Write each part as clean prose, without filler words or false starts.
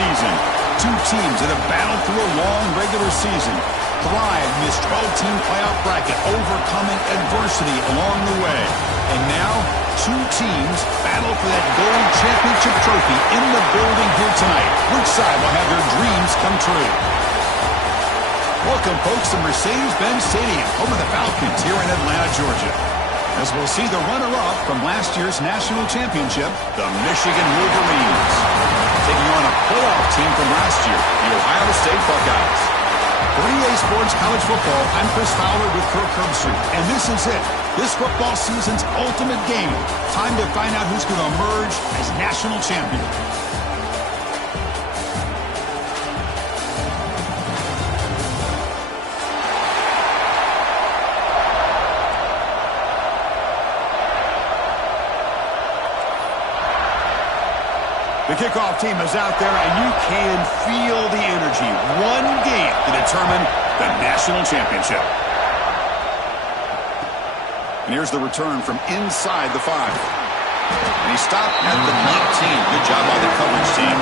season. Two teams that have battled through a long regular season, thrived in this 12-team playoff bracket, overcoming adversity along the way. And now, two teams battle for that gold championship trophy in the building here tonight. Which side will have their dreams come true? Welcome, folks, to Mercedes-Benz Stadium, home of the Falcons here in Atlanta, Georgia. As we'll see the runner-up from last year's national championship, the Michigan Wolverines, taking on a playoff team from last year, the Ohio State Buckeyes. For EA Sports College Football, I'm Chris Fowler with Kirk Herbstreit, and this is it. This football season's ultimate game. Time to find out who's going to emerge as national champion. The kickoff team is out there, and you can feel the energy. One game to determine the national championship. And here's the return from inside the 5. And he stopped at the 19. Good job by the coverage team.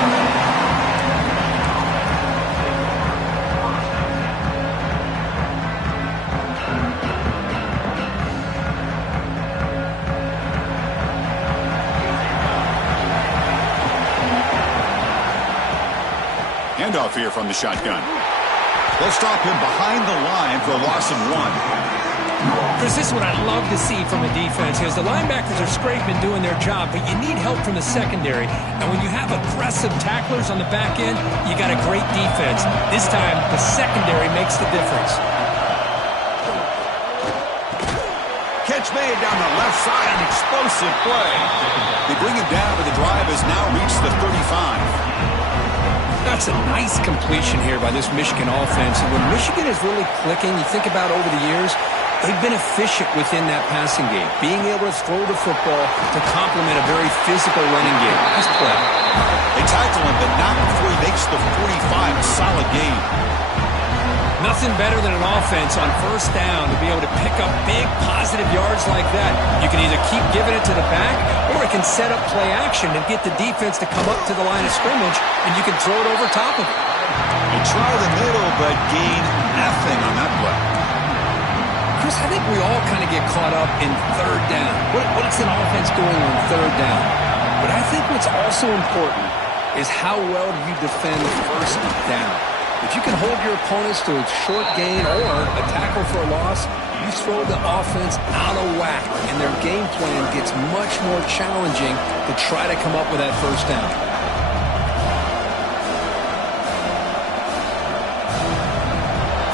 Handoff here from the shotgun. They'll stop him behind the line for a loss of 1. Chris, this is what I love to see from a defense is the linebackers are scraping, doing their job, but you need help from the secondary. And when you have aggressive tacklers on the back end, you got a great defense. This time, the secondary makes the difference. Catch made down the left side, an explosive play. They bring him down, but the drive has now reached the 35. That's a nice completion here by this Michigan offense. And when Michigan is really clicking, you think about over the years, they've been efficient within that passing game, being able to throw the football to complement a very physical running game. Nice play. They tackle him, but not before he makes the 45. A solid game. Nothing better than an offense on first down to be able to pick up big positive yards like that. You can either keep giving it to the back, or it can set up play action and get the defense to come up to the line of scrimmage, and you can throw it over top of it. They try the middle, but gain nothing on that play. Chris, I think we all kind of get caught up in third down. What's an offense doing on third down? But I think what's also important is how well do you defend first down. If you can hold your opponents to a short gain or a tackle for a loss, you throw the offense out of whack, and their game plan gets much more challenging to try to come up with that first down.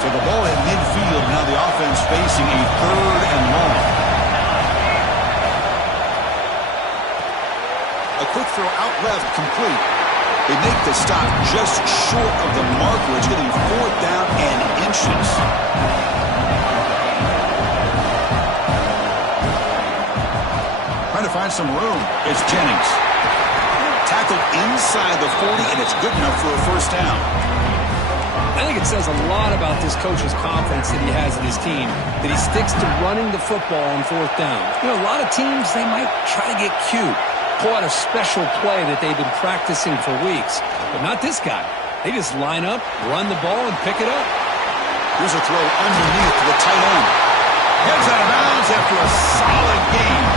So the ball at midfield, now the offense facing a 3rd and long. A quick throw out left, complete. They make the stop just short of the marker. It's getting 4th down and inches. Trying to find some room. It's Jennings. Tackled inside the 40, and it's good enough for a first down. I think it says a lot about this coach's confidence that he has in his team, that he sticks to running the football on 4th down. You know, a lot of teams, they might try to get cute, pull out a special play that they've been practicing for weeks. But not this guy. They just line up, run the ball, and pick it up. Here's a throw underneath the tight end. Heads out of bounds after a solid game.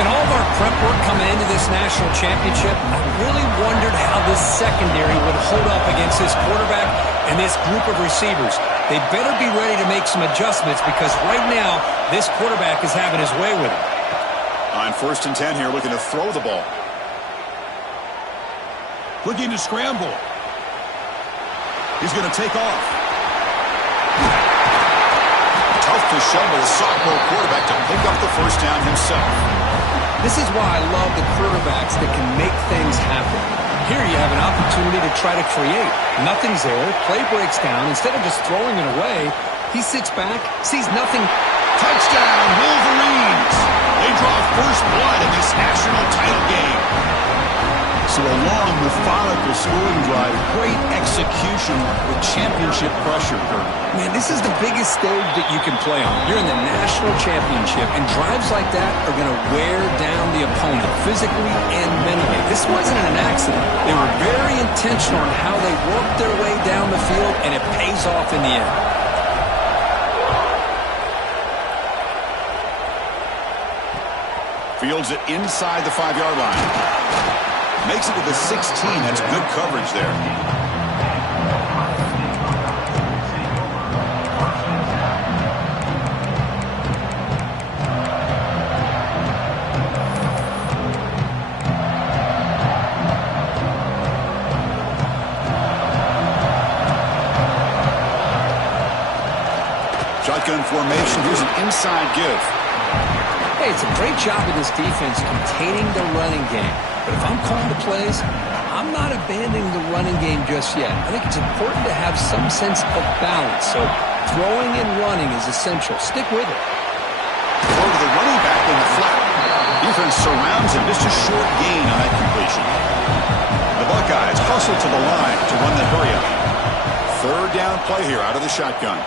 In all of our prep work coming into this national championship, I really wondered how this secondary would hold up against this quarterback and this group of receivers. They better be ready to make some adjustments because right now, this quarterback is having his way with it. On 1st and 10 here, looking to throw the ball. Looking to scramble. He's going to take off. Tough to shovel a sophomore quarterback to pick up the first down himself. This is why I love the quarterbacks that can make things happen. Here you have an opportunity to try to create. Nothing's there. Play breaks down. Instead of just throwing it away, he sits back, sees nothing. Touchdown, Wolverines! They draw first blood in this national title game. So a long, methodical scoring drive. Great execution with championship pressure, Kurt. Man, this is the biggest stage that you can play on. You're in the national championship, and drives like that are going to wear down the opponent physically and mentally. This wasn't an accident. They were very intentional on how they worked their way down the field, and it pays off in the end. Fields it inside the 5-yard line. Makes it to the 16. That's good coverage there. Shotgun formation. Here's an inside give. Hey, it's a great job of this defense containing the running game. But if I'm calling the plays, I'm not abandoning the running game just yet. I think it's important to have some sense of balance. So throwing and running is essential. Stick with it. Throw to the running back in the flat. Defense surrounds him. Just a short gain on that completion. The Buckeyes hustle to the line to run the hurry-up. Third down play here out of the shotgun.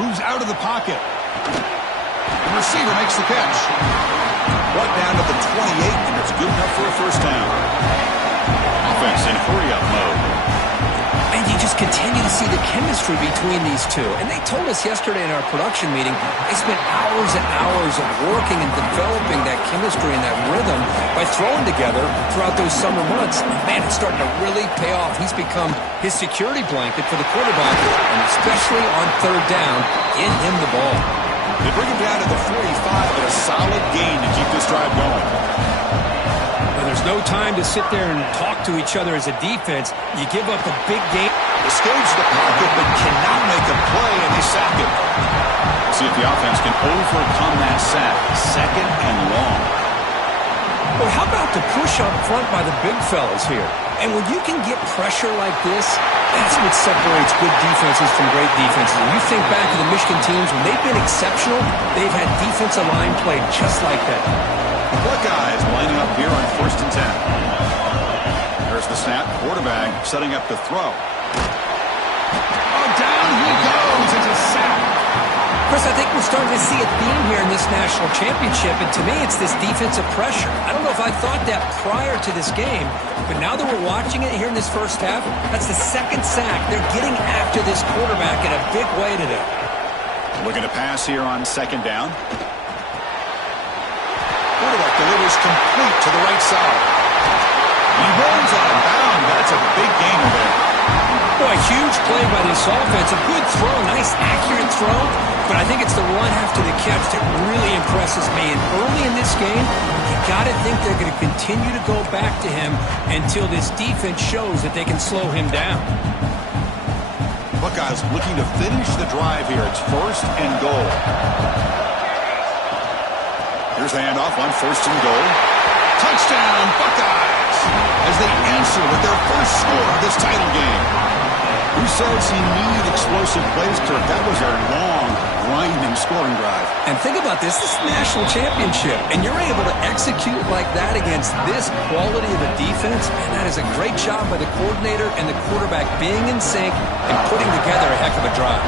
Moves out of the pocket. The receiver makes the catch. Brought down to the 28, and it's good enough for a first down. Offense in hurry-up mode. And you just continue to see the chemistry between these two. And they told us yesterday in our production meeting, they spent hours and hours of working and developing that chemistry and that rhythm by throwing together throughout those summer months. Man, it's starting to really pay off. He's become his security blanket for the quarterback, and especially on third down, get him the ball. They bring him down to the 45, but a solid gain to keep this drive going. Well, there's no time to sit there and talk to each other as a defense. You give up a big game. Escapes the pocket, but cannot make a play, and they sack it. See if the offense can overcome that sack. Second and long. Well, how about the push up front by the big fellas here? And when you can get pressure like this, that's what separates good defenses from great defenses. When you think back to the Michigan teams, when they've been exceptional, they've had defensive line play just like that. The Buckeyes lining up here on 1st and 10. There's the snap. Quarterback setting up the throw. Oh, down he goes. It's a sack. Chris, I think we're starting to see a theme here in this national championship, and to me, it's this defensive pressure. I don't know if I thought that prior to this game, but now that we're watching it here in this first half, that's the second sack. They're getting after this quarterback in a big way today. Looking to pass here on 2nd down. Quarterback delivers complete to the right side. He rolls out of bounds. That's a big gainer there. Boy, huge play by this offense. A good throw, nice accurate throw. But I think it's the run after the catch that really impresses me. And early in this game, you got to think they're going to continue to go back to him until this defense shows that they can slow him down. Buckeyes looking to finish the drive here. It's 1st and goal. Here's the handoff on 1st and goal. Touchdown, Buckeyes! As they answer with their first score of this title game. Who says you need explosive plays, Kirk? That was a long, grinding scoring drive. And think about this. This is the national championship, and you're able to execute like that against this quality of a defense. Man, that is a great job by the coordinator and the quarterback being in sync and putting together a heck of a drive.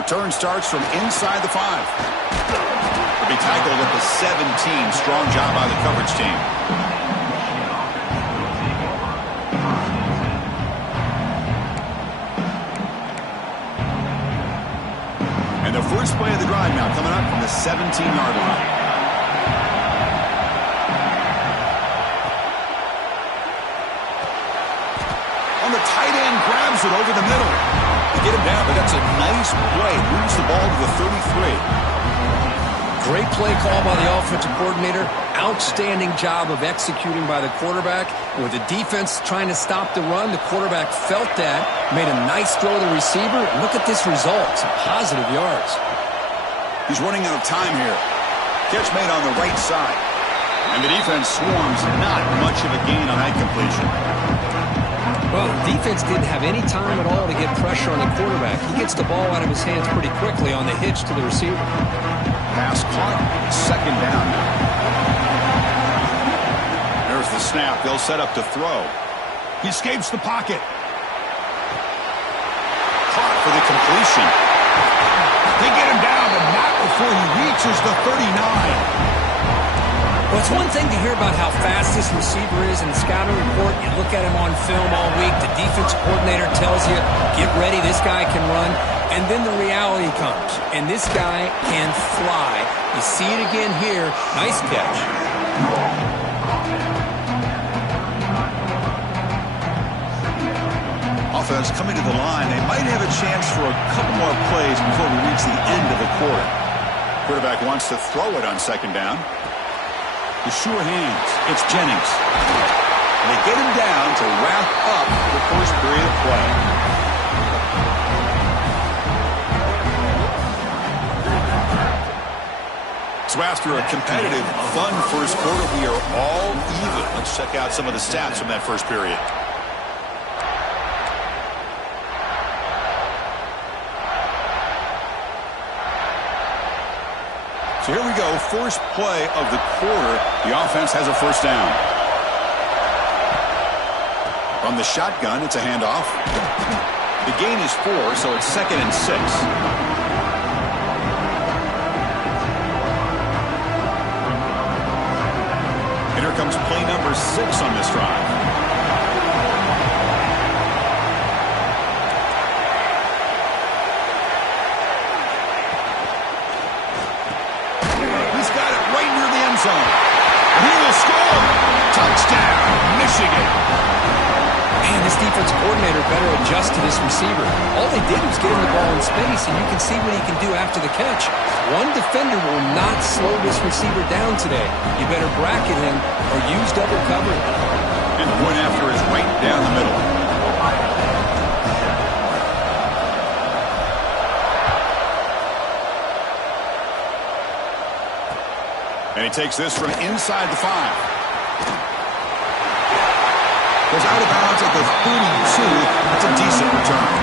Return starts from inside the 5. Will be tackled at the 17. Strong job by the coverage team. And the first play of the drive now coming up from the 17-yard line. On the tight end, grabs it over the middle. They get him down, but that's a nice play. Moves the ball to the 33. Great play call by the offensive coordinator. Outstanding job of executing by the quarterback. With the defense trying to stop the run, the quarterback felt that, made a nice throw to the receiver. Look at this result. Some positive yards. He's running out of time here. Catch made on the right side. And the defense swarms. Not much of a gain on that completion. Well, the defense didn't have any time at all to get pressure on the quarterback. He gets the ball out of his hands pretty quickly on the hitch to the receiver. Pass caught. Second down now. There's the snap. They'll set up to throw. He escapes the pocket. Caught for the completion. They get him down, but not before he reaches the 39. Well, it's one thing to hear about how fast this receiver is in the scouting report. You look at him on film all week. The defense coordinator tells you, get ready, this guy can run. And then the reality comes, and this guy can fly. You see it again here. Nice catch. Offense coming to the line. They might have a chance for a couple more plays before we reach the end of the quarter. Quarterback wants to throw it on second down. The sure hands. It's Jennings. And they get him down to wrap up the first period of play. So after a competitive, fun first quarter, we are all even. Let's check out some of the stats from that first period. So here we go, first play of the quarter. The offense has a first down. From the shotgun, it's a handoff. The gain is 4, so it's 2nd and 6. And here comes play number 6 on this drive. And he will score. Touchdown, Michigan. Man, this defense coordinator better adjust to this receiver. All they did was get him the ball in space, and you can see what he can do after the catch. One defender will not slow this receiver down today. You better bracket him or use double coverage. And the point after is right down the middle. And he takes this from inside the 5. Goes out of bounds at the 32. That's a decent return.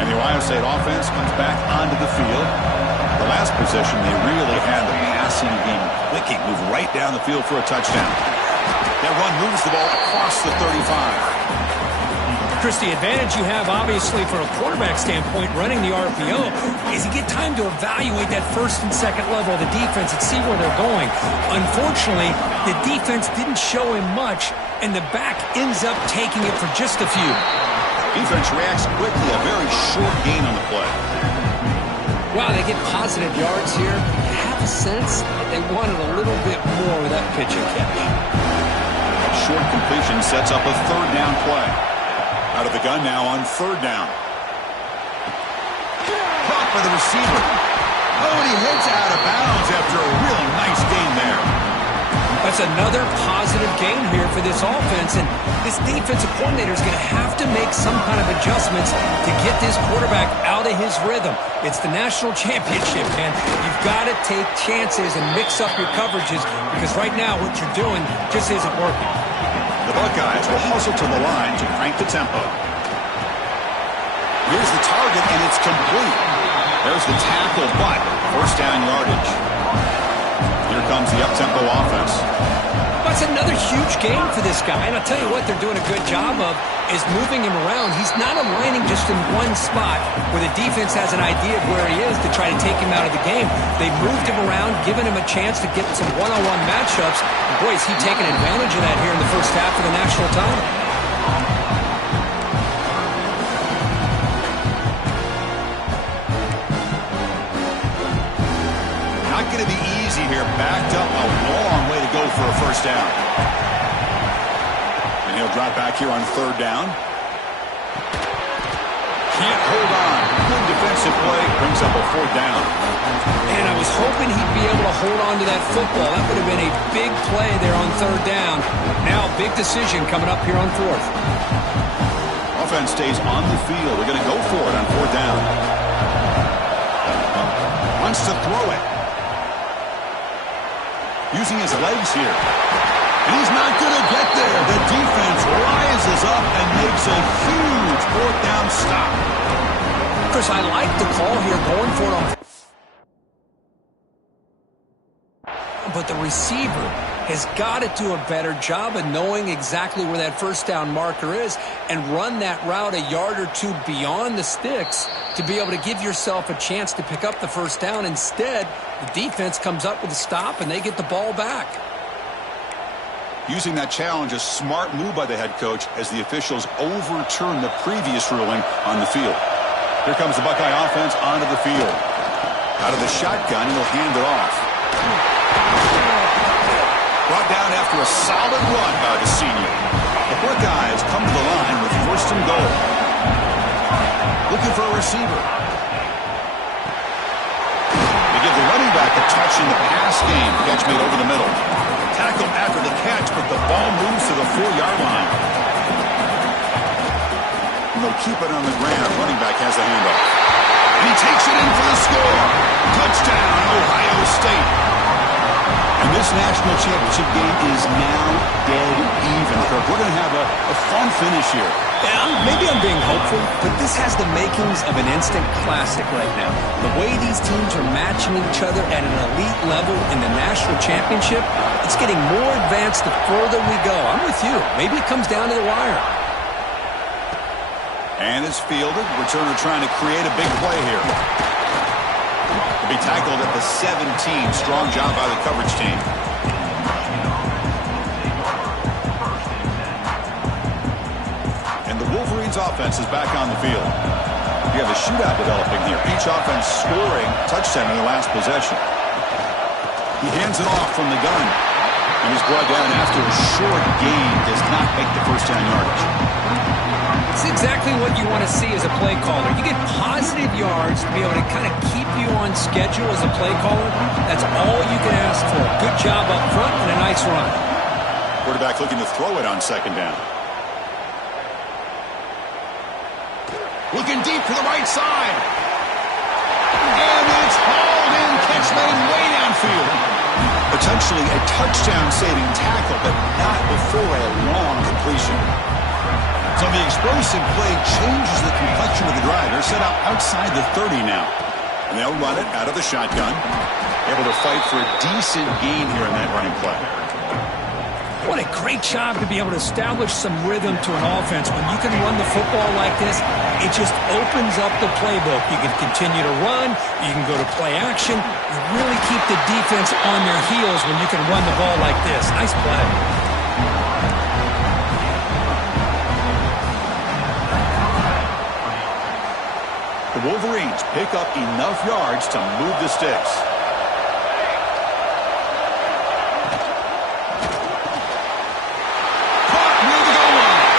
And the Ohio State offense comes back onto the field. The last possession, they really had the passing game clicking. Move right down the field for a touchdown. That run moves the ball across the 35. Chris, the advantage you have, obviously, from a quarterback standpoint, running the RPO, is you get time to evaluate that first and second level of the defense and see where they're going. Unfortunately, the defense didn't show him much, and the back ends up taking it for just a few. Defense reacts quickly, a very short gain on the play. Wow, they get positive yards here. I have a sense that they wanted a little bit more with that pitch and catch. Short completion sets up a third down play. Out of the gun now on third down. Caught by the receiver. Oh, and he heads out of bounds after a really nice gain there. That's another positive gain here for this offense, and this defensive coordinator is going to have to make some kind of adjustments to get this quarterback out of his rhythm. It's the national championship, man. You've got to take chances and mix up your coverages, because right now what you're doing just isn't working. The Buckeyes will hustle to the line to crank the tempo. Here's the target, and it's complete. There's the tackle, but first down yardage. Here comes the up-tempo offense. That's another huge game for this guy, and I'll tell you what they're doing a good job of is moving him around. He's not aligning just in one spot where the defense has an idea of where he is to try to take him out of the game. They've moved him around, given him a chance to get some one-on-one matchups. And boy, is he taking advantage of that here in the first half of the national title. Not going to be easy here. Backed up a long way to go for a first down. And he'll drop back here on third down. Can't hold on. Good defensive play. Brings up a fourth down. And I was hoping he'd be able to hold on to that football. That would have been a big play there on third down. Now, big decision coming up here on fourth. Offense stays on the field. They're going to go for it on fourth down. Wants to throw it. using his legs here. And he's not going to get there. The defense rises up and makes a huge fourth down stop. Chris, I like the call here, going for it on. But the receiver has got to do a better job of knowing exactly where that first down marker is and run that route a yard or two beyond the sticks to be able to give yourself a chance to pick up the first down. Instead, the defense comes up with a stop and they get the ball back. Using that challenge, a smart move by the head coach as the officials overturn the previous ruling on the field. Here comes the Buckeye offense onto the field. Out of the shotgun, he'll hand it off. Brought down after a solid run by the senior. The Buckeyes come to the line with first and goal. Looking for a receiver. They give the running back a touch in the pass game. Catch made over the middle. Tackle after the catch, but the ball moves to the 4-yard line. And they'll keep it on the ground. Running back has the handoff. And he takes it in for the score. Touchdown, Ohio State. And this national championship game is now dead even, Kirk. We're going to have a fun finish here. Yeah, maybe I'm being hopeful, but this has the makings of an instant classic right now. The way these teams are matching each other at an elite level in the national championship, it's getting more advanced the further we go. I'm with you. Maybe it comes down to the wire. And it's fielded. Returner trying to create a big play here. To be tackled at the 17. Strong job by the coverage team. And the Wolverines offense is back on the field. We have a shootout developing here. Each offense scoring touchdown in the last possession. He hands it off from the gun. And he's brought down after a short gain. Does not make the first down yardage. It's exactly what you want to see as a play caller. You get positive yards to be able to kind of keep you on schedule as a play caller. That's all you can ask for. Good job up front and a nice run. Quarterback looking to throw it on second down. Looking deep to the right side. And it's hauled in. Catch made way downfield. Potentially a touchdown-saving tackle, but not before a long completion. So the explosive play changes the complexion of the drive. They're set up outside the 30 now. And they'll run it out of the shotgun. Able to fight for a decent gain here in that running play. What a great job to be able to establish some rhythm to an offense. When you can run the football like this, it just opens up the playbook. You can continue to run. You can go to play action. You really keep the defense on their heels when you can run the ball like this. Nice play. The Wolverines pick up enough yards to move the sticks. Caught near the goal line.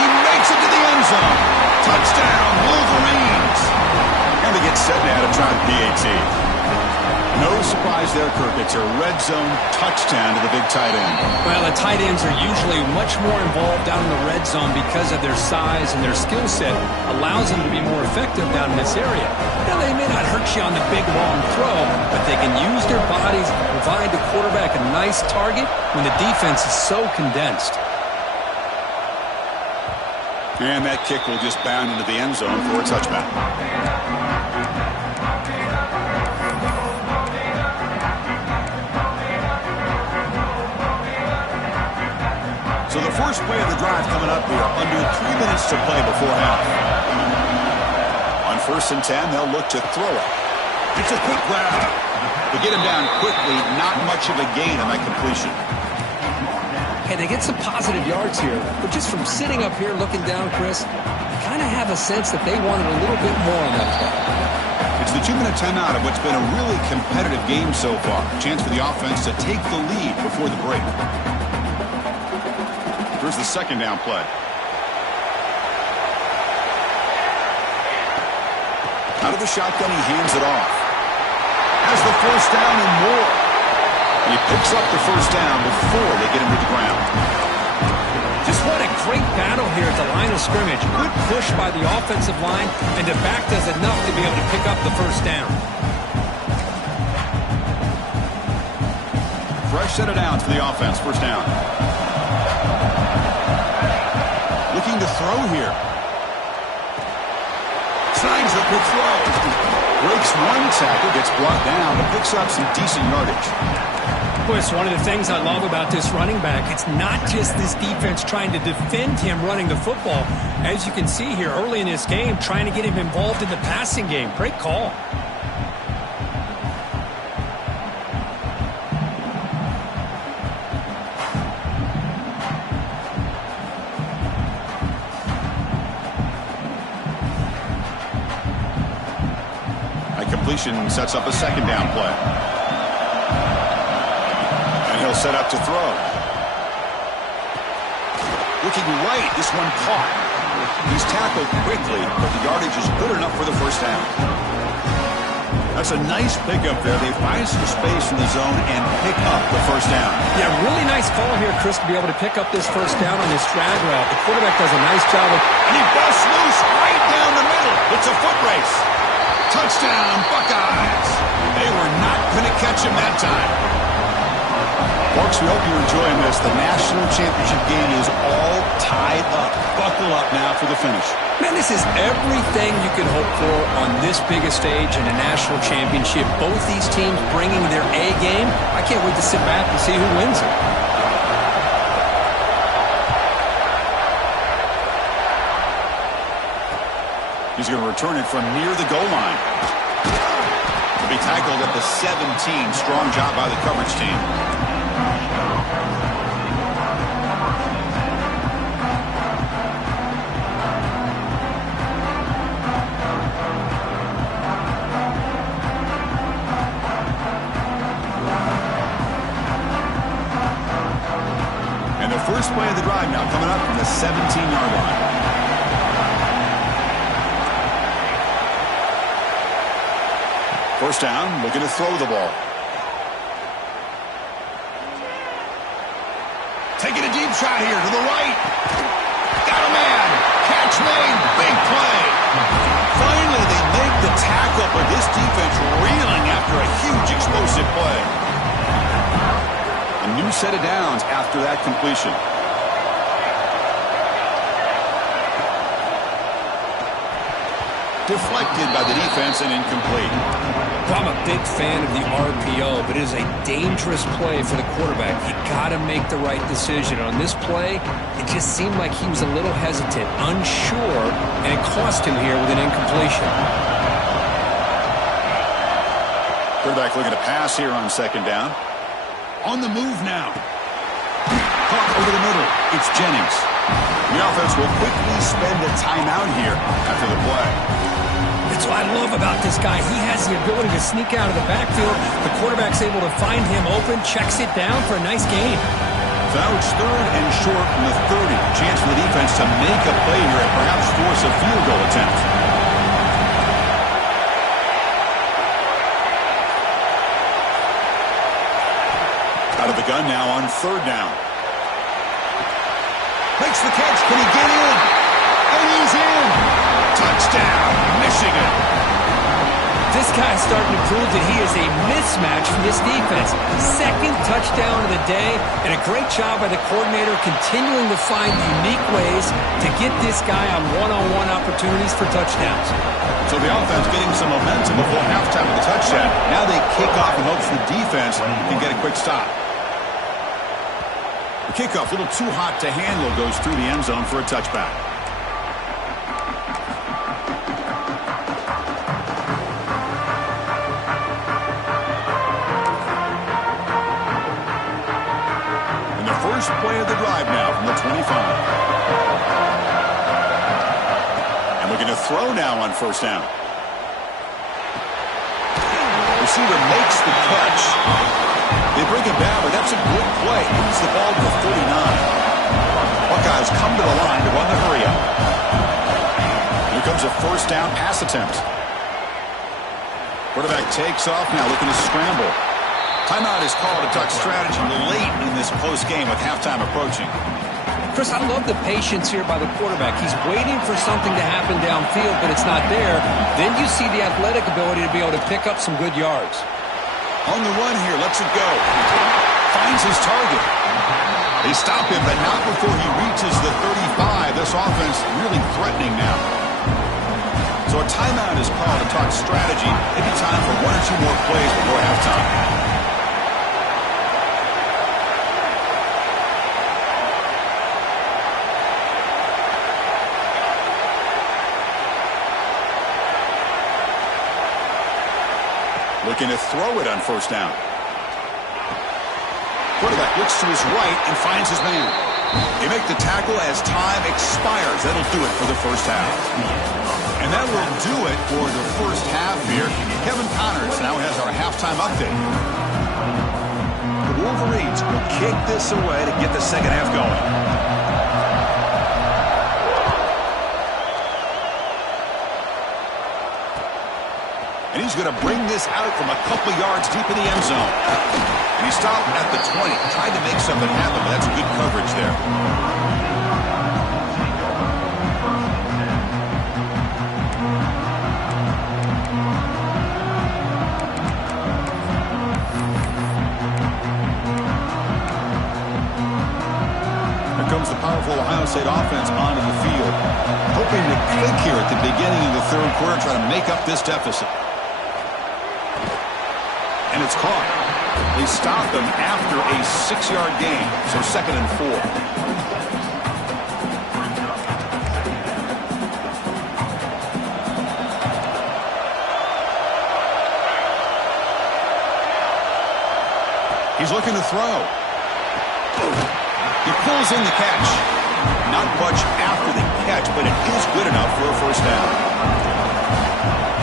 He makes it to the end zone. Touchdown, Wolverines. And they get set now to try the PAT. No surprise there, Kirk. It's a red zone touchdown to the big tight end. Well, the tight ends are usually much more involved down in the red zone because of their size and their skill set allows them to be more effective down in this area. Now, they may not hurt you on the big, long throw, but they can use their bodies to provide the quarterback a nice target when the defense is so condensed. And that kick will just bound into the end zone for a touchback. So the first play of the drive coming up here, under 3 minutes to play before half. On 1st and 10, they'll look to throw it. It's a quick grab. They get him down quickly, not much of a gain on that completion. Hey, they get some positive yards here, but just from sitting up here looking down, Chris, you kind of have a sense that they wanted a little bit more on that play. It's the 2-minute timeout of what's been a really competitive game so far. Chance for the offense to take the lead before the break. Here's the second down play. Out of the shotgun, he hands it off. Has the first down and more. And he picks up the first down before they get him to the ground. Just what a great battle here at the line of scrimmage. Good push by the offensive line, and the back does enough to be able to pick up the first down. fresh set of downs for the offense. First down. Looking to throw here. Signs the quick throw. Breaks one tackle, gets brought down, but picks up some decent yardage. Boy, it's one of the things I love about this running back. It's not just this defense trying to defend him running the football. As you can see here early in this game, trying to get him involved in the passing game. Great call. Completion sets up a second down play. And he'll set up to throw. Looking right, this one caught. He's tackled quickly, but the yardage is good enough for the first down. That's a nice pickup there. They find some space in the zone and pick up the first down. Yeah, really nice call here, Chris, to be able to pick up this first down on this drag route. The quarterback does a nice job of... And he busts loose right down the middle. It's a foot race. Touchdown, Buckeyes. They were not going to catch him that time. Folks, we hope you're enjoying this. The national championship game is all tied up. Buckle up now for the finish. Man, this is everything you could hope for on this biggest stage in a national championship. Both these teams bringing their A game. I can't wait to sit back and see who wins it. He's going to return it from near the goal line. He'll be tackled at the 17. Strong job by the coverage team. And the first play of the drive now coming up from the 17-yard line. First down, looking to throw the ball. Taking a deep shot here to the right. Got a man. Catch made. Big play. Finally, they make the tackle, but this defense reeling after a huge explosive play. A new set of downs after that completion. Deflected by the defense and incomplete. Well, I'm a big fan of the RPO, but it is a dangerous play for the quarterback. You got to make the right decision. On this play, it just seemed like he was a little hesitant, unsure, and it cost him here with an incompletion. Quarterback looking to pass here on second down. On the move now. Caught over the middle. It's Jennings. The offense will quickly spend a timeout here after the play. That's what I love about this guy. He has the ability to sneak out of the backfield. The quarterback's able to find him open, checks it down for a nice gain. So now it's third and short from the 30. Chance for the defense to make a play here and perhaps force a field goal attempt. Out of the gun now on third down. Makes the catch. Can he get in? And he's in. Touchdown, Michigan. This guy's starting to prove that he is a mismatch for this defense. Second touchdown of the day, and a great job by the coordinator continuing to find unique ways to get this guy on one-on-one opportunities for touchdowns. So the offense getting some momentum before halftime with the touchdown. Now they kick off in hopes the defense can get a quick stop. The kickoff, a little too hot to handle, goes through the end zone for a touchback. And the first play of the drive now from the 25. And we're going to throw now on first down. Receiver makes the catch. They bring it down, but that's a good play. Moves the ball to the 49. Buckeyes come to the line to run the hurry up. Here comes a first down pass attempt. Quarterback takes off now, looking to scramble. Timeout is called to talk strategy late in this close game with halftime approaching. Chris, I love the patience here by the quarterback. He's waiting for something to happen downfield, but it's not there. Then you see the athletic ability to be able to pick up some good yards. On the run here, lets it go. finds his target. They stop him, but not before he reaches the 35. This offense really threatening now. So a timeout is called to talk strategy. Maybe time for one or two more plays before halftime. Looking to throw it on first down. Quarterback looks to his right and finds his man. They make the tackle as time expires. That'll do it for the first half. And that will do it for the first half here. Kevin Connors now has our halftime update. The Wolverines will kick this away to get the second half going. And he's going to bring this out from a couple yards deep in the end zone. And he stopped at the 20, tried to make something happen, but that's good coverage there. Here comes the powerful Ohio State offense onto the field. Hoping to click here at the beginning of the third quarter, try to make up this deficit. And it's caught. They stopped them after a 6-yard gain, so 2nd and 4. He's looking to throw. He pulls in the catch. Not much after the catch, but it is good enough for a first down.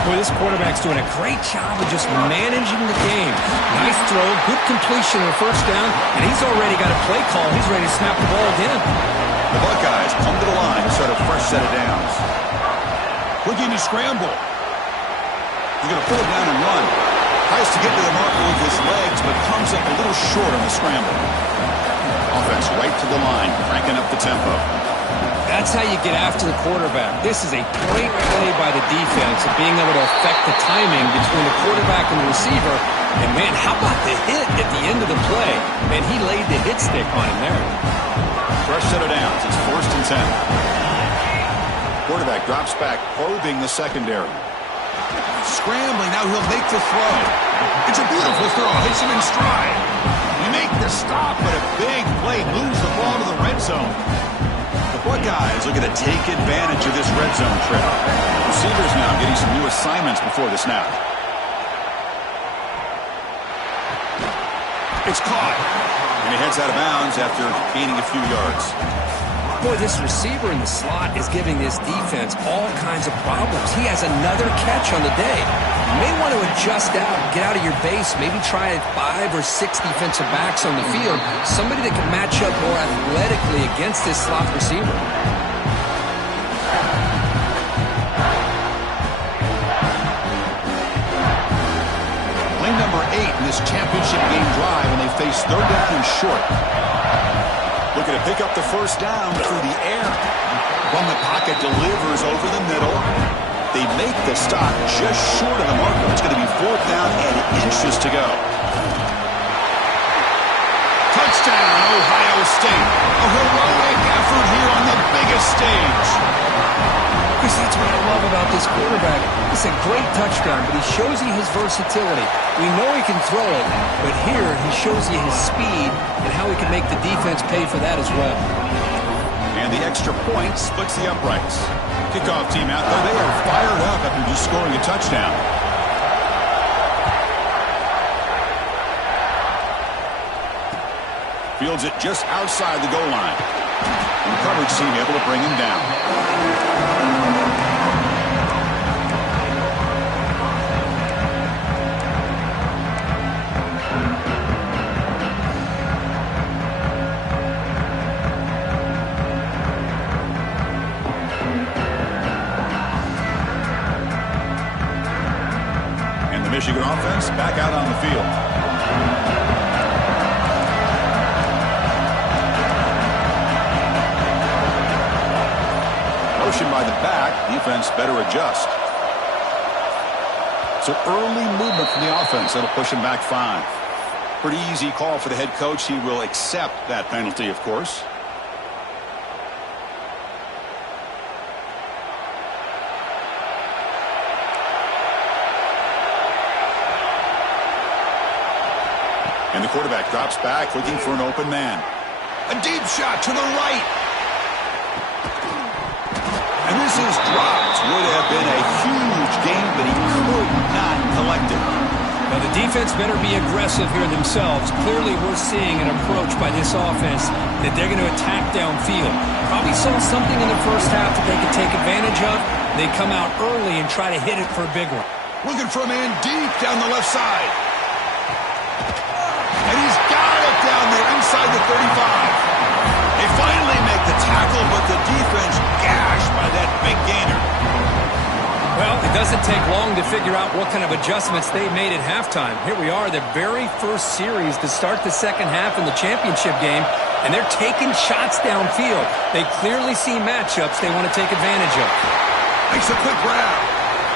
Boy, this quarterback's doing a great job of just managing the game. Nice throw, good completion on first down, and he's already got a play call. He's ready to snap the ball again. The Buckeyes come to the line to start a fresh set of downs. Looking to scramble. He's going to pull it down and run. Tries to get to the marker with his legs, but comes up a little short on the scramble. Offense right to the line, cranking up the tempo. That's how you get after the quarterback. This is a great play by the defense of being able to affect the timing between the quarterback and the receiver. And, man, how about the hit at the end of the play? Man, he laid the hit stick on him there. Fresh set of downs. It's 1st and 10. Quarterback drops back, probing the secondary. Scrambling. Now he'll make the throw. It's a beautiful throw. Hits him in stride. You make the stop, but a big play moves the ball to the red zone. Buckeyes looking to take advantage of this red zone trip. Receivers now getting some new assignments before the snap. It's caught. And he heads out of bounds after gaining a few yards. Boy, this receiver in the slot is giving this defense all kinds of problems. He has another catch on the day. You may want to adjust out, get out of your base, maybe try 5 or 6 defensive backs on the field, somebody that can match up more athletically against this slot receiver. Play number 8 in this championship game drive when they face 3rd down and short. Looking to pick up the first down through the air. From the pocket, delivers over the middle. They make the stop just short of the marker. It's going to be 4th down and inches to go. Touchdown, Ohio State. A heroic effort here on the biggest stage. Because that's what I love about this quarterback. It's a great touchdown, but he shows you his versatility. We know he can throw it, but here he shows you his speed and how he can make the defense pay for that as well. And the extra point splits the uprights. Kickoff team out there. They are fired up after just scoring a touchdown. Fields it just outside the goal line. And the coverage team able to bring him down. Michigan offense back out on the field. Motion by the back. Defense better adjust. So early movement from the offense. That'll push him back 5. Pretty easy call for the head coach. He will accept that penalty, of course. And the quarterback drops back, looking for an open man. A deep shot to the right. And this is dropped. Would have been a huge gain, but he could not collect it. Now, the defense better be aggressive here themselves. Clearly, we're seeing an approach by this offense that they're going to attack downfield. Probably saw something in the first half that they could take advantage of. They come out early and try to hit it for a big one. Looking for a man deep down the left side. And he's got it down there inside the 35. They finally make the tackle, but the defense gashed by that big gainer. Well, it doesn't take long to figure out what kind of adjustments they made at halftime. Here we are, the very first series to start the second half in the championship game, and they're taking shots downfield. They clearly see matchups they want to take advantage of. Makes a quick grab.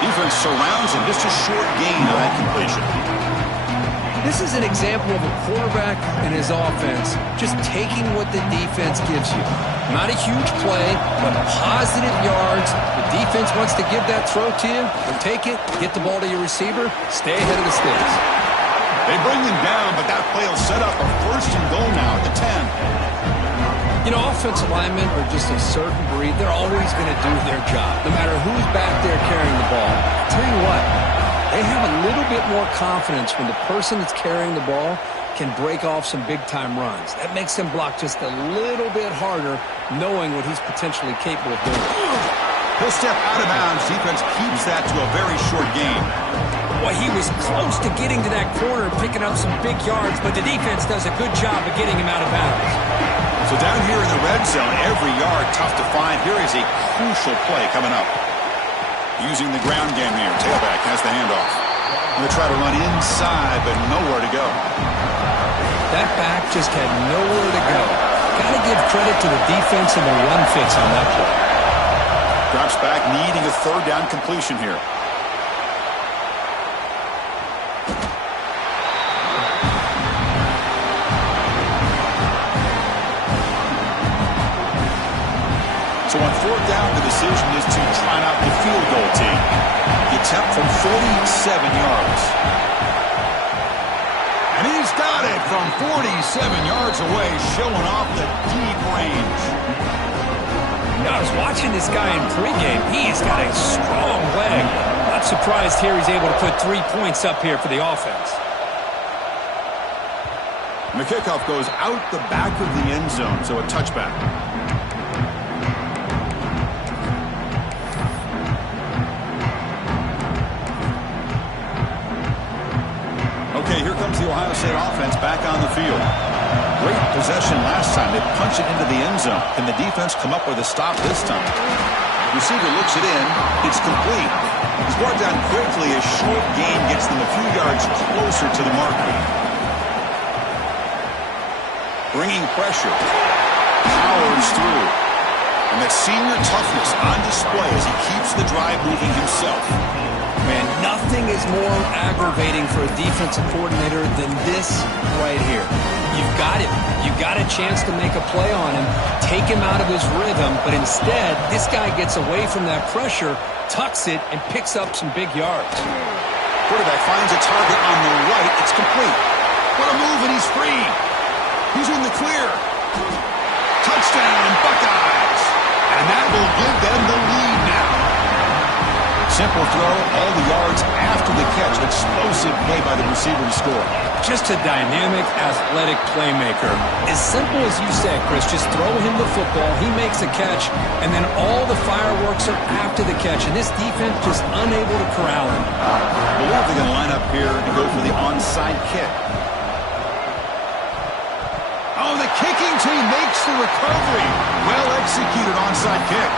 Defense surrounds him, just a short gain on that completion. This is an example of a quarterback and his offense just taking what the defense gives you. Not a huge play, but positive yards. The defense wants to give that throw to you. You'll take it, get the ball to your receiver, stay ahead of the sticks. They bring him down, but that play will set up a first and goal now at the 10. You know, offensive linemen are just a certain breed. They're always going to do their job, no matter who's back there carrying the ball. I'll tell you what. They have a little bit more confidence when the person that's carrying the ball can break off some big-time runs. That makes them block just a little bit harder, knowing what he's potentially capable of doing. He'll step out of bounds. Defense keeps that to a very short gain. Boy, he was close to getting to that corner and picking up some big yards, but the defense does a good job of getting him out of bounds. So down here in the red zone, every yard tough to find. Here is a crucial play coming up. Using the ground game here. Tailback has the handoff. Going to try to run inside, but nowhere to go. That back just had nowhere to go. Got to give credit to the defense and the run fits on that play. Drops back, needing a third down completion here. So on fourth down, the decision is to try out the field goal team. The attempt from 47 yards. And he's got it from 47 yards away, showing off the deep range. You know, I was watching this guy in pregame. He's got a strong leg. Not surprised here he's able to put 3 points up here for the offense. And the kickoff goes out the back of the end zone, so a touchback. Okay, here comes the Ohio State offense back on the field. Great possession last time. They punch it into the end zone. Can the defense come up with a stop this time? Receiver looks it in. It's complete. He's brought down quickly. A short gain gets them a few yards closer to the marker. Bringing pressure. Powers through. And that senior toughness on display as he keeps the drive moving himself. Man, nothing is more aggravating for a defensive coordinator than this right here. You've got him. You've got a chance to make a play on him, take him out of his rhythm, but instead, this guy gets away from that pressure, tucks it, and picks up some big yards. Quarterback finds a target on the right. It's complete. What a move, and he's free. He's in the clear. Touchdown, Buckeyes. And that will give them the lead now. Simple throw, all the yards after the catch. Explosive play by the receiver to score. Just a dynamic, athletic playmaker. As simple as you said, Chris, just throw him the football, he makes a catch, and then all the fireworks are after the catch. And this defense just unable to corral him. I believe they're going to line up here and go for the onside kick. Oh, the kicking team makes the recovery. Well executed onside kick.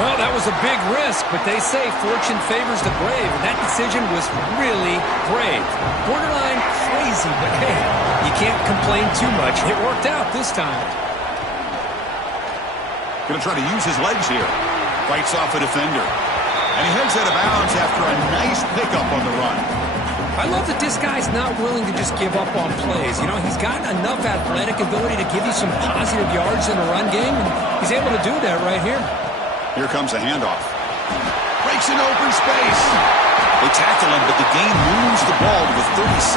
Well, that was a big risk, but they say fortune favors the brave, and that decision was really brave. Borderline crazy, but hey, you can't complain too much. It worked out this time. Going to try to use his legs here. Fights off a defender. And he heads out of bounds after a nice pickup on the run. I love that this guy's not willing to just give up on plays. You know, he's got enough athletic ability to give you some positive yards in the run game, and he's able to do that right here. Here comes a handoff. Breaks an open space. They tackle him, but the game moves the ball to the 36.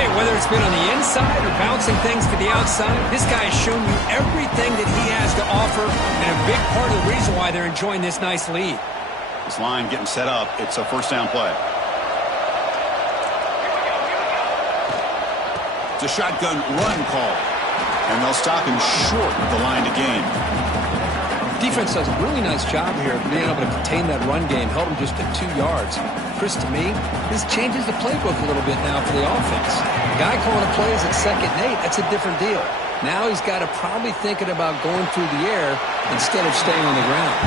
Hey, whether it's been on the inside or bouncing things to the outside, this guy has shown you everything that he has to offer, and a big part of the reason why they're enjoying this nice lead. This line getting set up. It's a first down play. It's a shotgun run call, and they'll stop him short of the line to gain. Defense does a really nice job here of being able to contain that run game, held him just at 2 yards. Chris, to me, this changes the playbook a little bit now for the offense. The guy calling the plays at 2nd and 8, that's a different deal. Now he's got to probably thinking about going through the air instead of staying on the ground.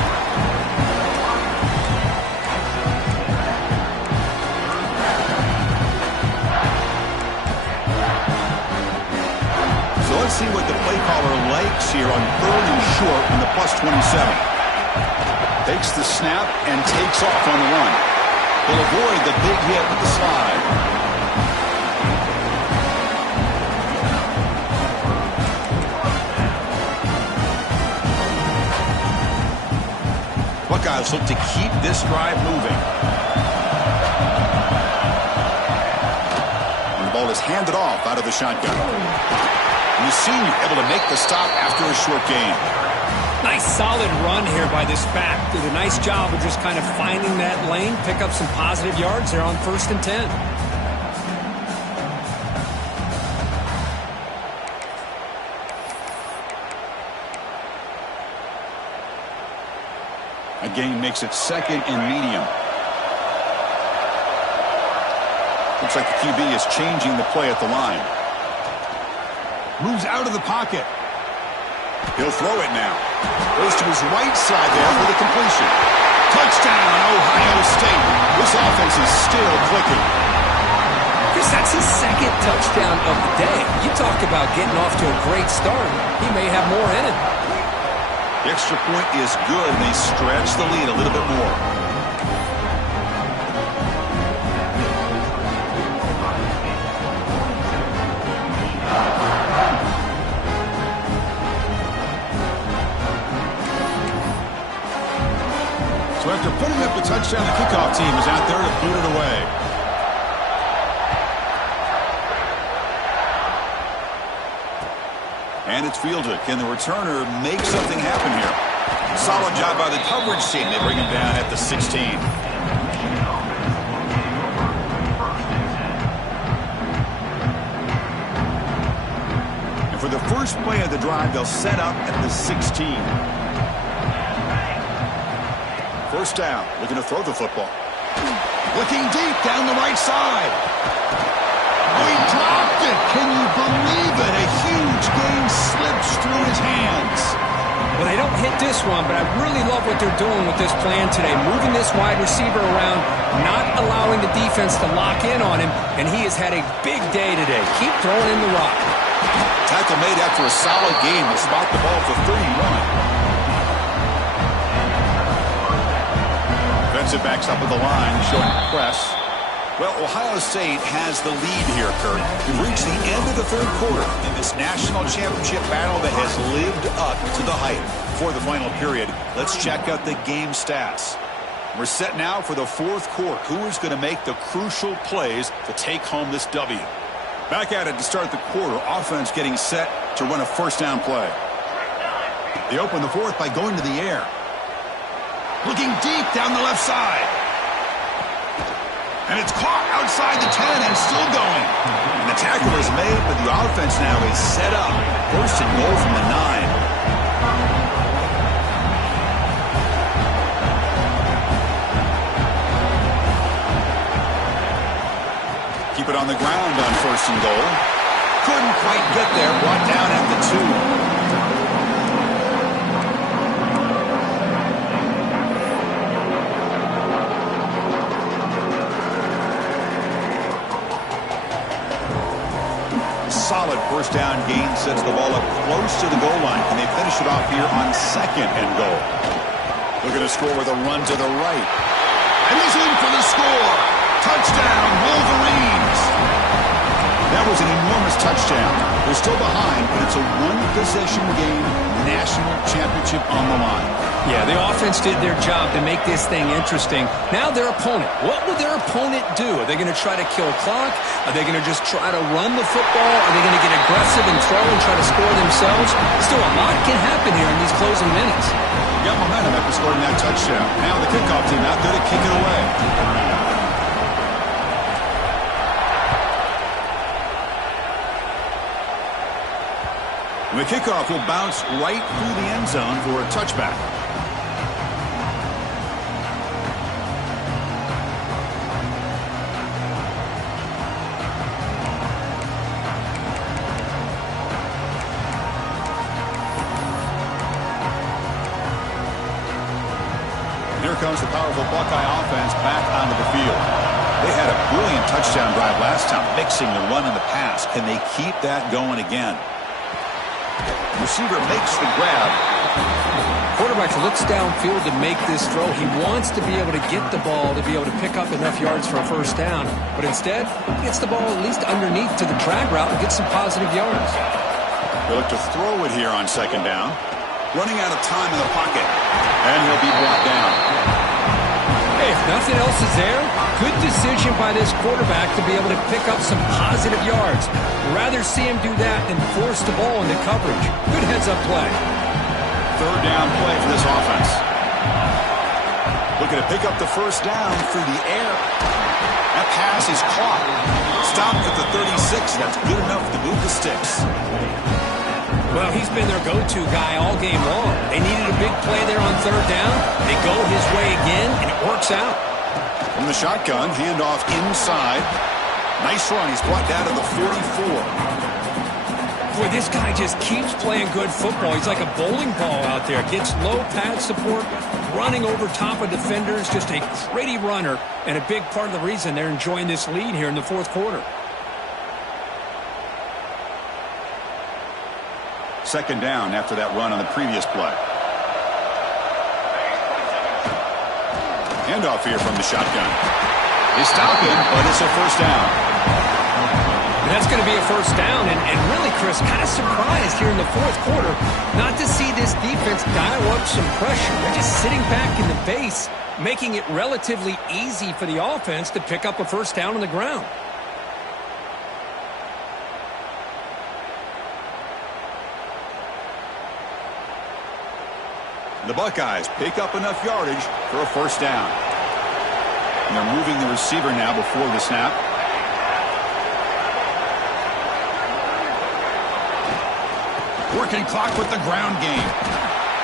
Let's see what the play caller likes here on 3rd and short on the +27. Takes the snap and takes off on the run. He'll avoid the big hit with the slide. Buckeyes look to keep this drive moving. And the ball is handed off out of the shotgun. And the senior able to make the stop after a short gain. Nice solid run here by this back. Did a nice job of just kind of finding that lane, pick up some positive yards there on 1st and 10. A gain makes it 2nd and medium. Looks like the QB is changing the play at the line. Moves out of the pocket. He'll throw it now. Goes to his right side there for the completion. Touchdown, Ohio State. This offense is still clicking. Chris, that's his 2nd touchdown of the day. You talk about getting off to a great start. He may have more in it. The extra point is good, and they stretch the lead a little bit more. So after putting up the touchdown, the kickoff team is out there to boot it away. And it's fielded. Can the returner make something happen here? Solid job by the coverage team. They bring him down at the 16. And for the first play of the drive, they'll set up at the 16. First down, looking to throw the football. Looking deep down the right side. Oh, he dropped it. Can you believe it? A huge gain slips through his hands. Well, they don't hit this one, but I really love what they're doing with this plan today. Moving this wide receiver around, not allowing the defense to lock in on him, and he has had a big day today. Keep throwing in the rock. Tackle made after a solid game to spot the ball for 31. Defensive backs up at the line, showing press. Well, Ohio State has the lead here, Kurt. We've reached the end of the 3rd quarter in this national championship battle that has lived up to the hype. Before the final period, let's check out the game stats. We're set now for the 4th quarter. Who is going to make the crucial plays to take home this W? Back at it to start the quarter. Offense getting set to run a first down play. They open the 4th by going to the air. Looking deep down the left side. And it's caught outside the 10 and still going. And the tackle is made, but the offense now is set up. 1st and goal from the 9. Keep it on the ground on 1st and goal. Couldn't quite get there. Brought down at the 2. Solid first down gain sets the ball up close to the goal line. Can they finish it off here on 2nd and goal? Looking to score with a run to the right. And he's in for the score. Touchdown. enormous touchdown. They're still behind, but it's a one-possession game, national championship on the line. Yeah, the offense did their job to make this thing interesting. Now their opponent. What will their opponent do? Are they going to try to kill clock? Are they going to just try to run the football? Are they going to get aggressive and throw and try to score themselves? Still, a lot can happen here in these closing minutes. Got momentum after scoring that touchdown. Now the kickoff team out there to kick it away. The kickoff will bounce right through the end zone for a touchback. Here comes the powerful Buckeye offense back onto the field. They had a brilliant touchdown drive last time, mixing the run and the pass. Can they keep that going again? Receiver makes the grab. Quarterback looks downfield to make this throw. He wants to be able to get the ball to be able to pick up enough yards for a first down. But instead, he gets the ball at least underneath to the drag route and gets some positive yards. They look to throw it here on second down. Running out of time in the pocket. And he'll be brought down. Hey, if nothing else is there, good decision by this quarterback to be able to pick up some positive yards. Rather see him do that than force the ball into coverage. Good heads-up play. Third down play for this offense. Looking to pick up the first down through the air. That pass is caught. Stopped at the 36. That's good enough to move the sticks. Well, he's been their go-to guy all game long. They needed a big play there on third down. They go his way again, and it works out. From the shotgun, handoff inside. Nice run. He's brought down to the 44. Boy, this guy just keeps playing good football. He's like a bowling ball out there. Gets low pad support, running over top of defenders. Just a gritty runner, and a big part of the reason they're enjoying this lead here in the fourth quarter. Second down after that run on the previous play. Handoff here from the shotgun. They stop him, but it's a first down. And that's going to be a first down. And really, Chris, kind of surprised here in the fourth quarter not to see this defense dial up some pressure. They're just sitting back in the base, making it relatively easy for the offense to pick up a first down on the ground. The Buckeyes pick up enough yardage for a first down. And they're moving the receiver now before the snap. Working clock with the ground game.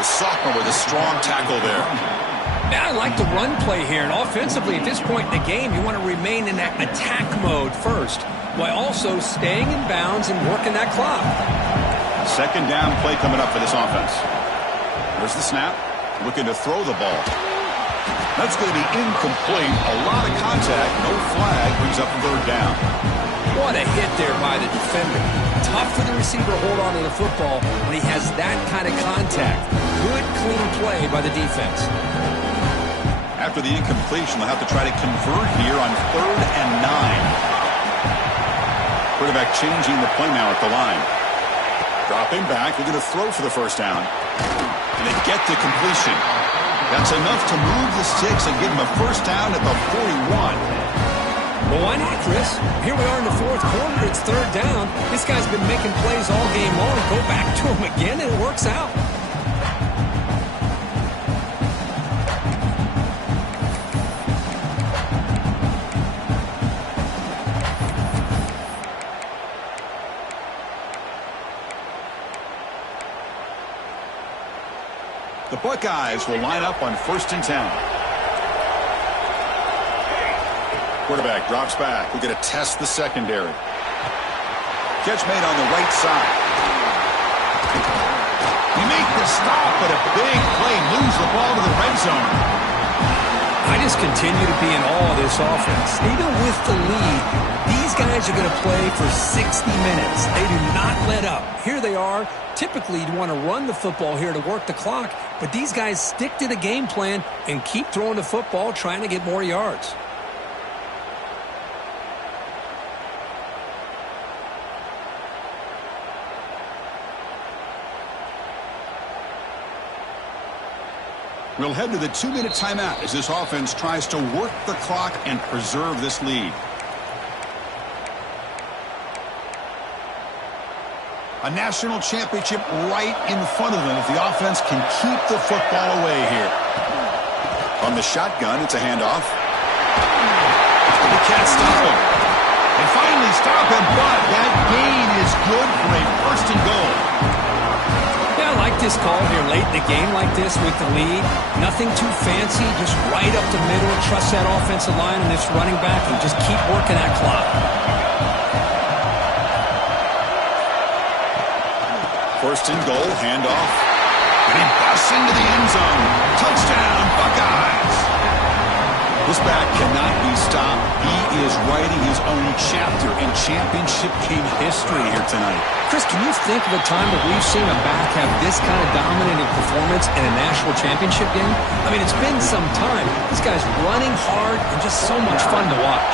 The sophomore with a strong tackle there. Now I like the run play here. And offensively, at this point in the game, you want to remain in that attack mode first, while also staying in bounds and working that clock. Second down play coming up for this offense. There's the snap. Looking to throw the ball. That's going to be incomplete. A lot of contact. No flag. Brings up third down. What a hit there by the defender. Tough for the receiver to hold on to the football when he has that kind of contact. Good, clean play by the defense. After the incompletion, they'll have to try to convert here on 3rd and 9. Quarterback changing the play now at the line. Dropping back. They're going to throw for the first down. And they get to completion. That's enough to move the sticks and give them a first down at the 41. Well, why not, Chris? Here we are in the fourth quarter. It's third down. This guy's been making plays all game long. Go back to him again, and it works out. The Buckeyes will line up on 1st and 10. Quarterback drops back. We're going to test the secondary. Catch made on the right side. You make the stop, but a big play moves the ball to the red zone. I just continue to be in awe of this offense. Even with the lead, these guys are going to play for 60 minutes. They do not let up. Here they are. Typically, you'd want to run the football here to work the clock, but these guys stick to the game plan and keep throwing the football, trying to get more yards. We'll head to the 2-minute timeout as this offense tries to work the clock and preserve this lead. A national championship right in front of them if the offense can keep the football away here. On the shotgun, it's a handoff. They can't stop him. They finally stop him, but that gain is good for a first and goal. Yeah, I like this call here late in the game like this with the lead. Nothing too fancy, just right up the middle. Trust that offensive line and this running back and just keep working that clock. First and goal, handoff. And he busts into the end zone. Touchdown, Buckeyes! This back cannot be stopped. He is writing his own chapter in championship game history here tonight. Chris, can you think of a time that we've seen a back have this kind of dominating performance in a national championship game? I mean, it's been some time. This guy's running hard and just so much fun to watch.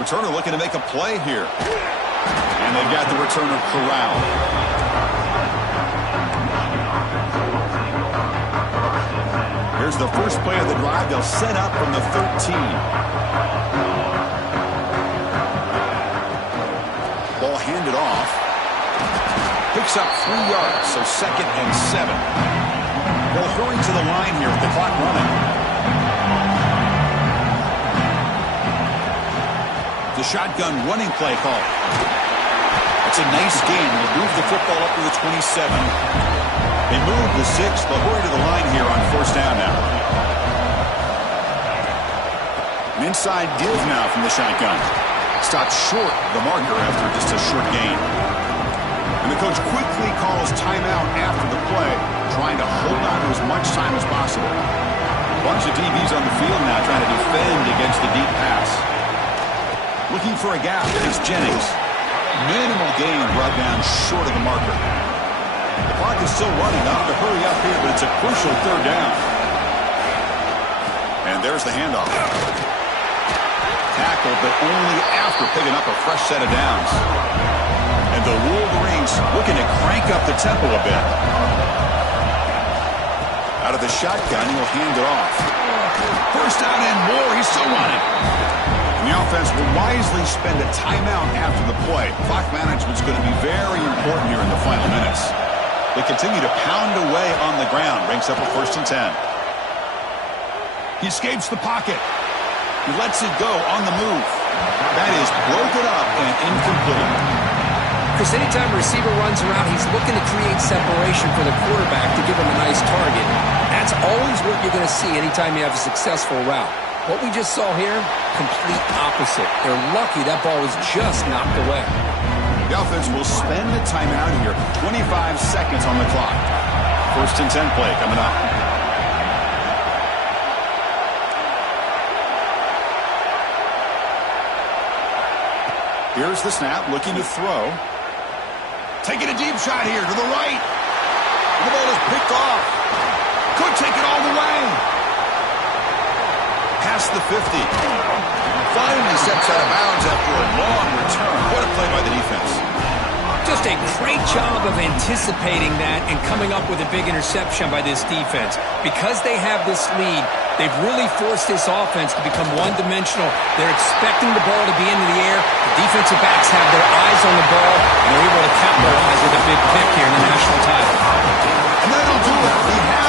Returner looking to make a play here. And they've got the returner corralled. Here's the first play of the drive. They'll set up from the 13. Ball handed off. Picks up 3 yards, so 2nd and 7. They'll hurry to the line here with the clock running. The shotgun running play call. It's a nice game. They'll move the football up to the 27. They move the 6. They'll hurry to the line here on first down now. An inside give now from the shotgun. Stopped short of the marker after just a short gain. And the coach quickly calls timeout after the play, trying to hold on to as much time as possible. A bunch of DBs on the field now trying to defend against the deep pass. Looking for a gap, it's Jennings. Minimal gain brought down short of the marker. The clock is still running. Not to hurry up here, but it's a crucial 3rd down. And there's the handoff. Tackled, but only after picking up a fresh set of downs. And the Wolverines looking to crank up the tempo a bit. Out of the shotgun, he'll hand it off. First down and more. He's still running. And the offense will wisely spend a timeout after the play. Clock management's going to be very important here in the final minutes. They continue to pound away on the ground. Ranks up a 1st and 10. He escapes the pocket. He lets it go on the move. That is broken up and incomplete. Chris, anytime a receiver runs around, he's looking to create separation for the quarterback to give him a nice target. That's always what you're going to see anytime you have a successful route. What we just saw here, complete opposite. They're lucky that ball was just knocked away. The offense will spend a timeout here. 25 seconds on the clock. 1st and 10 play coming up. Here's the snap, looking to throw. Taking a deep shot here to the right. And the ball is picked off. Could take it all the way. Past the 50. Finally steps out of bounds after a long return. What a play by the defense. Just a great job of anticipating that and coming up with a big interception by this defense. Because they have this lead, they've really forced this offense to become one-dimensional. They're expecting the ball to be into the air. The defensive backs have their eyes on the ball, and they're able to capitalize with a big pick here in the national title. And that'll do it. We have